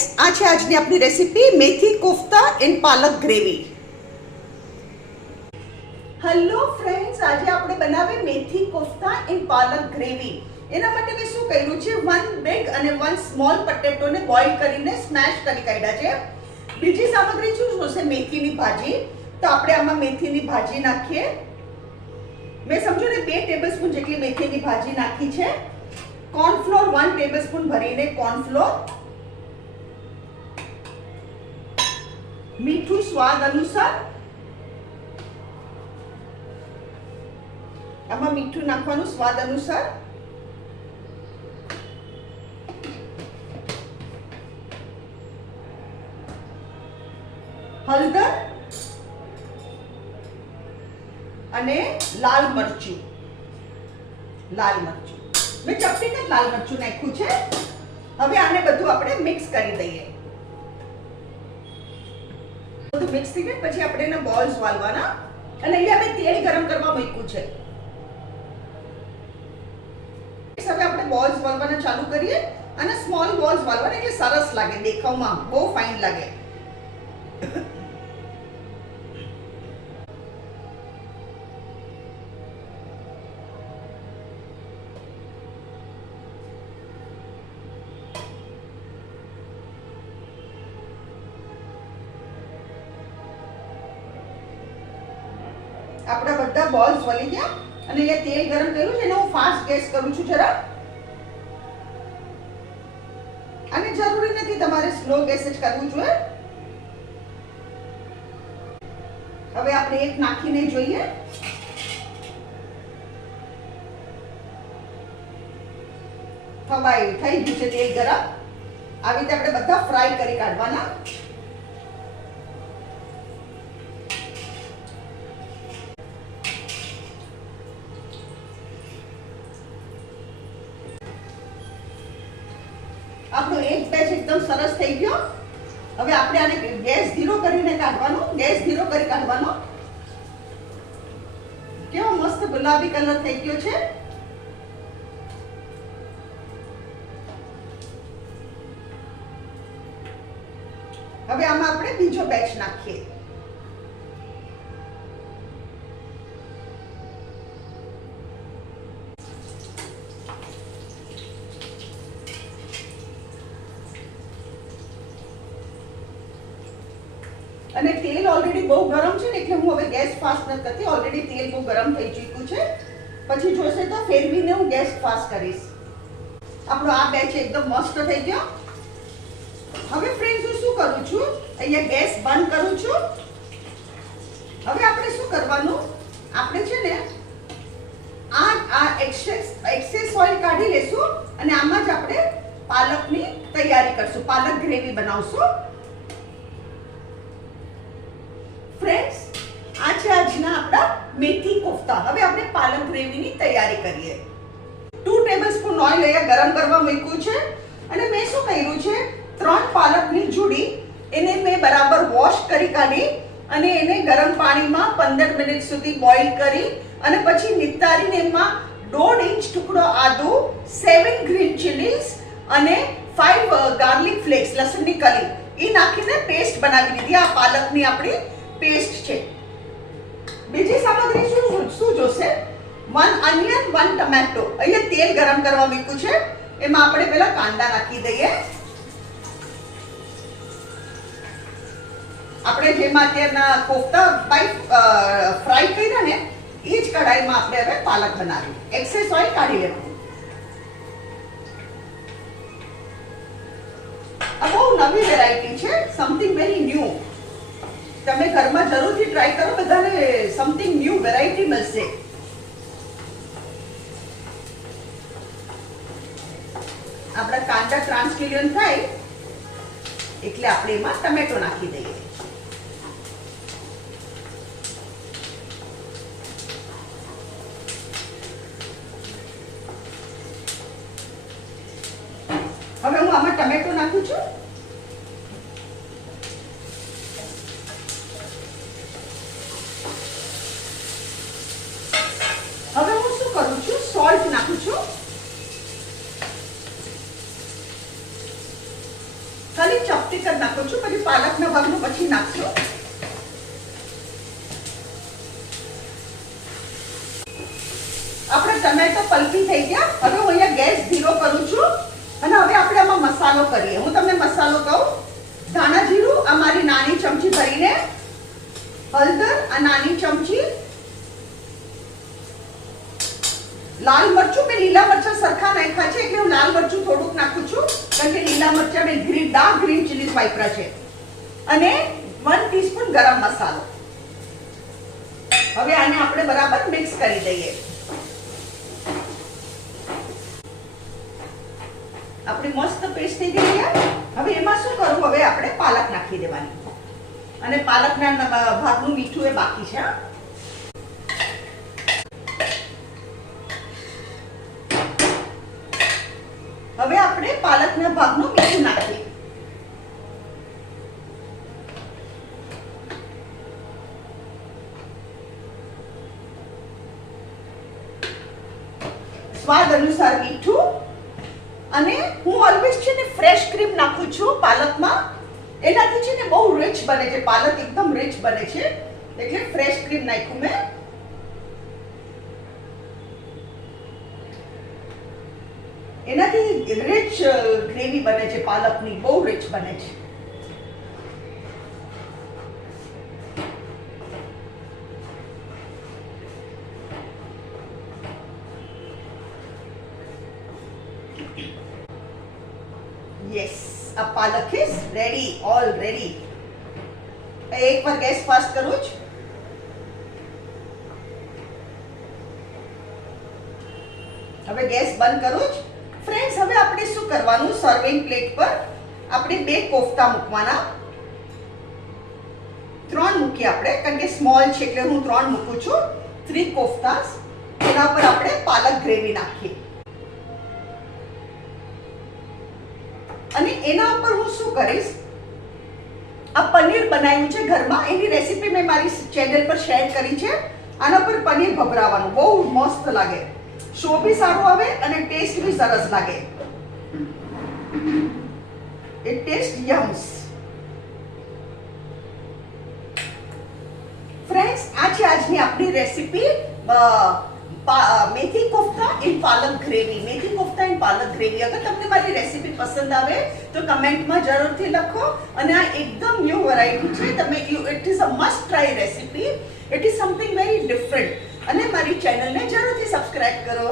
Friends, આ છે આજની આપણી રેસીપી મેથી kofta in palak gravy. Hello friends, આજે આપણે બનાવીએ મેથી કોફતા ઇન પાલક ગ્રેવી. એના માટે મેં શું કર્યું છે, 1 બિગ અને 1 સ્મોલ પટેટોને બોઇલ કરીને સ્મેશ કરી કાઢ્યા છે. બીજી સામગ્રી શું જોશે? મેથીની ભાજી. તો આપણે આમાં મેથીની ભાજી નાખીએ. મેં સમજો ને 2 ટેબલસ્પૂન જેટલી મેથીની ભાજી નાખી છે. કોર્નફ્લોર 1 ટેબલસ્પૂન ભરીને કોર્નફ્લોર, મીઠું સ્વાદ અનુસાર. આમાં મીઠું નાખવાનું સ્વાદ અનુસાર. હળદર અને લાલ મરચું. મેં ચપટીને લાલ મરચું નાખ્યું છે. હવે આને બધું આપણે મિક્સ કરી દઈએ. બધું મિક્સ થઈ ગયા પછી આપણે એના બોલ્સ વાળવાના. અને અહીંયા મેં તેલ ગરમ કરવા મૂક્યું છે. હવે આપણે બોલ્સ વાળવાના ચાલુ કરીએ. અને સ્મોલ બોલ્સ વાળવાના એટલે સરસ લાગે દેખાવમાં, બહુ ફાઇન લાગે. આપણા બધા બોલ્સ વળી ગયા અને અહીંયા તેલ ગરમ કર્યું છે. એને હું ફાસ્ટ ગેસ કરું છું જરા. અને જરૂરી નથી તમારે સ્લો ગેસ જ કરવું જોઈએ. હવે આપણે એક નાખીને જોઈએ. થઈ ગયું છે તેલ ગરમ. આવી રીતે આપણે બધા ફ્રાય કરી કાઢવાના. આપણો એક બેચ એકદમ સરસ થઈ ગયો. હવે આપણે આને ગેસ ધીરો કરીને કાઢવાનો. કેવો મસ્ત ગુલાબી કલર થઈ ગયો છે. હવે આમાં આપણે બીજો બેચ નાખીએ. અને તેલ ઓલરેડી બહુ ગરમ છે ને એટલે હું હવે ગેસ ફાસ્ટ નથી કરતી. ઓલરેડી તેલ બહુ ગરમ થઈ ચૂક્યું છે. પછી જોશે તો ફેરવીને હું ગેસ ફાસ્ટ કરીશ. આપણો આ બેચ એકદમ મસ્ત થઈ ગયો. હવે ફ્રેન્ડ્સ, હું શું કરું છું, અહીંયા ગેસ બંધ કરું છું. હવે આપણે શું કરવાનું, આપણે છે ને આ એક્સેસ ઓઇલ કાઢી લેશું અને આમાં જ આપણે પાલકની તૈયારી કરશું. પાલક ગ્રેવી બનાવશું. ફ્રેન્ડ્સ, આ છે આજના આપણા મેથી કોફતા. હવે આપણે પાલક ગ્રેવીની તૈયારી કરીએ. 2 ટેબલસ્પૂન ઓઇલ અહીંયા ગરમ કરવા મૂક્યું છે. અને મેં શું કર્યું છે, 3 પાલકની જોડી એને મેં બરાબર વોશ કરી કાઢી અને એને ગરમ પાણીમાં 15 મિનિટ સુધી બોઇલ કરી અને પછી નિતારીને એમાં 1.5 ઇંચ ટુકડો આદુ, 7 ગ્રીન ચીલીઝ અને 5 ગાર્લિક ફ્લેક્સ, લસણની કલી એ નાખીને પેસ્ટ બનાવી દીધી. આ પાલકની આપણી પેસ્ટ છે. બીજી સામગ્રી શું જોશે? 1 અનિયન, 1 ટમેટો. અહીંયા તેલ ગરમ કરવા મૂક્યું છે. એમાં આપણે પહેલા કાંદા નાખી દઈએ. આપણે જેમાં અત્યારના કોફતા ફ્રાય કર્યા ને એ જ કઢાઈમાં આપણે હવે પાલક બનાવી. એક્સેસ ઓઇલ કાઢી લેવાનું. આ બહુ નવી વેરાયટી છે, સમથિંગ વેરી ન્યૂ. તમે ઘરમાં જરૂરથી ટ્રાય કરો. બધાને સમથિંગ ન્યૂ વેરાયટી મળશે. આપણા કાંદા ટ્રાન્સપેરન્ટ થાય એટલે આપણે એમાં ટમેટો નાખી દઈએ. હવે હું આમાં ટમેટો નાખું છું. હવે હું શું કરું છું, સોલ્ટ નાખું છું. ખાલી ચપટી કરી નાખું છું, પછી પાલકના ભાગનું પછી નાખશું. આપણે ટમેટો પલ્પી થઈ ગયા. હવે હું અહીંયા ગેસ ધીરો કરું છું અને હવે આપણે આમાં મસાલો કરીએ. હું તમને મસાલો કહું. ધાણા જીરું આ મારી નાની ચમચી ભરીને, હળદર આ નાની ચમચી, લાલ મરચું મેં લીલા મરચા સરખા નાખ્યા છે એટલે હું લાલ મરચું થોડુંક નાખું છું, કારણ કે લીલા મરચા મેં ડાર્ક ગ્રીન ચીલીઝ વાપર્યા છે, અને 1 ટીસ્પૂન ગરમ મસાલો. હવે આને આપણે બરાબર મિક્સ કરી દઈએ. આપણી મસ્ત પેસ્ટ થઈ ગઈ છે. હવે એમાં શું કરવું, હવે આપણે પાલક નાખી દેવાની, અને પાલકના ભાગનું મીઠું એ બાકી છે. હવે આપણે પાલકના ભાગનું મીઠું નાખીએ. સ્વાદ અનુસાર મીઠું. અને હું ઓલવેઝ છે ને ફ્રેશ ક્રીમ નાખું છું પાલકમાં. એનાથી છે ને બહુ રીચ બને છે, પાલક એકદમ રીચ બને છે, એટલે ફ્રેશ ક્રીમ નાખ્યું મેં. એનાથી રીચ ગ્રેવી બને છે, પાલકની બહુ રીચ બને છે. Yes, a palak is ready, all ready. એક વાર ગેસ ફાસ્ટ કરું છું. હવે ગેસ બંધ કરું છું. ફ્રેન્ડ્સ, હવે આપણે શું કરવાનું, સર્વિંગ પ્લેટ પર આપણે 2 કોફતા મૂકવાના. 3 મૂકીએ આપણે, કારણ કે સ્મોલ છે એટલે હું 3 મૂકું છું. 3 કોફતાસ. એના પર આપણે પાલક ગ્રેવી નાખીએ. અને એના ઉપર હું શું કરીશ, આ પનીર બનાવ્યું છે ઘરમાં, એની રેસીપી મેં મારી ચેનલ પર શેર કરી છે. આના પર પનીર ભભરાવાનું બહુ મસ્ત લાગે, શો બી સારું આવે અને ટેસ્ટ બી સરસ લાગે. It test યમ્સ. ફ્રેન્ડ્સ, આ છે આજની આપણી રેસીપી, મેથી કોફતા ઇન પાલક ગ્રેવી. મેથી કોફતા ઇન પાલક ગ્રેવી. અગર તમને મારી રેસીપી પસંદ આવે તો કમેન્ટમાં જરૂરથી લખો. અને આ એકદમ ન્યૂ વેરાયટી છે, તમે it is a must try recipe. It is something very different. અને મારી ચેનલને જરૂરથી સબસ્ક્રાઇબ કરો.